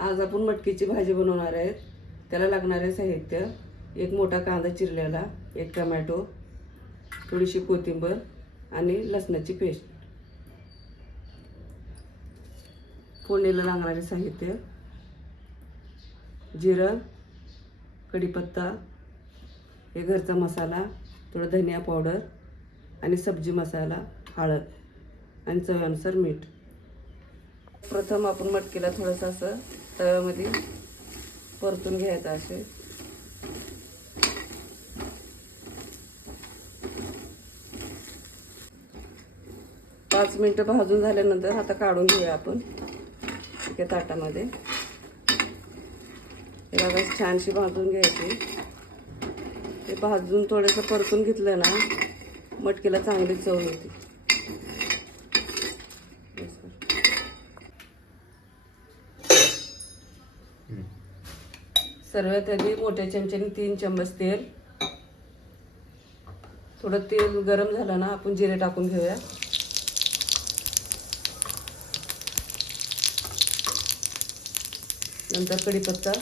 आज आपण मटकीची भाजी बनवणार आहेत. त्याला लागणारे साहित्य: एक मोठा कांदा चिरलेला, एक टोमॅटो, थोडीशी कोथिंबीर आणि लसणाची पेस्ट. फोडणीला लागणारे साहित्य: जिरं, कढीपत्ता, हे घरचा मसाला, थोडा धनिया पावडर आणि सब्जी मसाला, हळद आणि चवीनुसार मीठ. प्रथम आपण मटकीला थोडंसं असं तव्यामध्ये परतून घ्यायचं. असे 5 मिनिटं भाजून झाल्यानंतर आता काढून घेऊया आपण एका ताटामध्ये. याला छानशी भाजून घ्यायची. हे भाजून थोडंसं परतून घेतलं ना, मटकीला चांगली चव येते. सर्वात आधी मोठ्या चमच्याने 3 चम्मच तेल. थोडं तेल गरम झालं ना, आपण जिरे टाकून घेऊया. नंतर कढीपत्ता,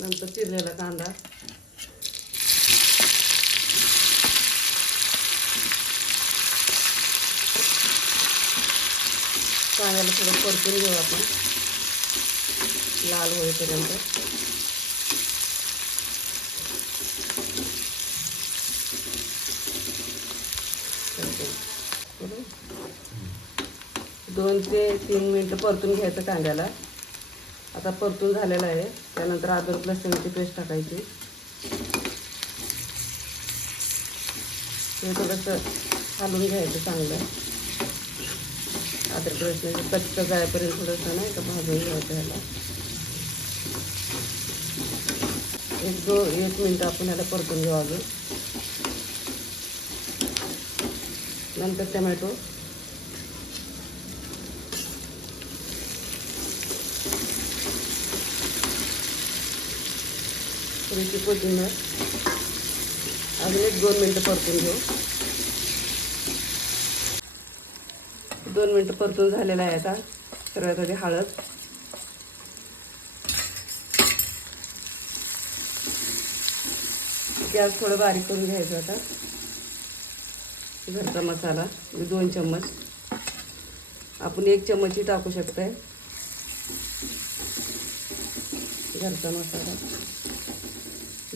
नंतर चिरलेला कांदा, कांद्याला थोडं परतून घेऊ आपण लाल होईपर्यंत. दोन ते 3 मिनिटं परतून घ्यायचं कांद्याला. आता परतून झालेलं आहे. त्यानंतर अद्रक लसूणची पेस्ट टाकायची. हे थोडंसं हलवून घ्यायचं चांगलं. अद्रक लसूणचं कच्चं जायपर्यंत थोडंसं नाही का भाजून घ्यायचं. ह्याला 1 मिनिट आपण ह्याला परतून घेऊ अजून. नंतर टोमॅटो, थोडीशी कोथिंबीर, अजून 1-2 मिनिटं परतून घेऊ. 2 मिनिटं परतून झालेलं आहे. आता सर्वात आधी हळद, गॅस थोडं बारीक करून घ्यायचं. आता घरचा मसाला 2 चम्मच, आपण 1 चम्मचही टाकू शकताय. घरचा मसाला,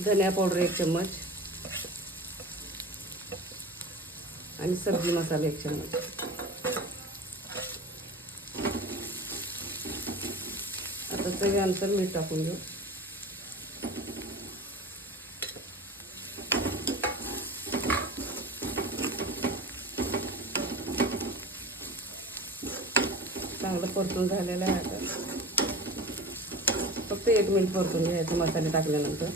धनिया पावडर 1 चम्मच आणि सब्जी मसाला 1 चम्मच. आता चवीनुसार मीठ टाकून घेऊ. चांगलं परतून झालेलं आहे. आता फक्त 1 मिनिट परतून घ्यायचं मसाले टाकल्यानंतर.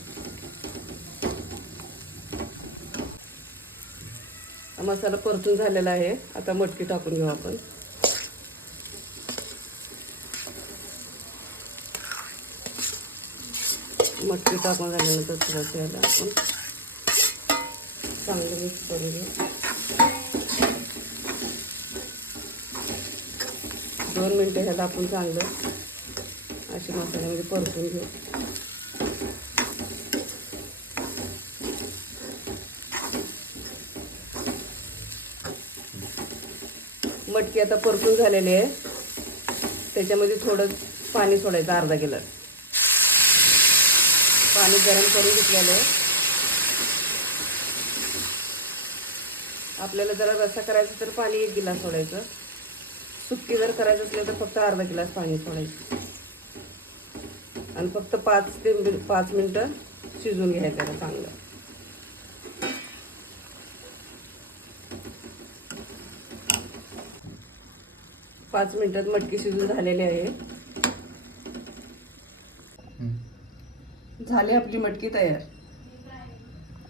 मसाला परतून झालेला आहे. आता मटकी टाकून घेऊ आपण. मटकी टाकून झाल्यानंतर थोडंसं याला आपण चांगलं मिक्स करून घेऊ. 2 मिनिटं ह्याला आपण चांगलं अशी मसाल्यामध्ये परतून घेऊ. मटकी आता परतून झालेली आहे. त्याच्यामध्ये थोडं पाणी सोडायचं, अर्धा गिलास पाणी गरम करून घेतलेलं आहे. आपल्याला जरा रस्सा करायचा तर पाणी 1 गिलास सोडायचं. सुक्की जर करायचं असलं तर फक्त अर्धा गिलास पाणी सोडायचं आणि फक्त 5 मिनिटं शिजवून घ्यायचं त्याला चांगलं. पाच मिनिटात मटकी शिजून झालेली आहे. झाली आपली मटकी तयार.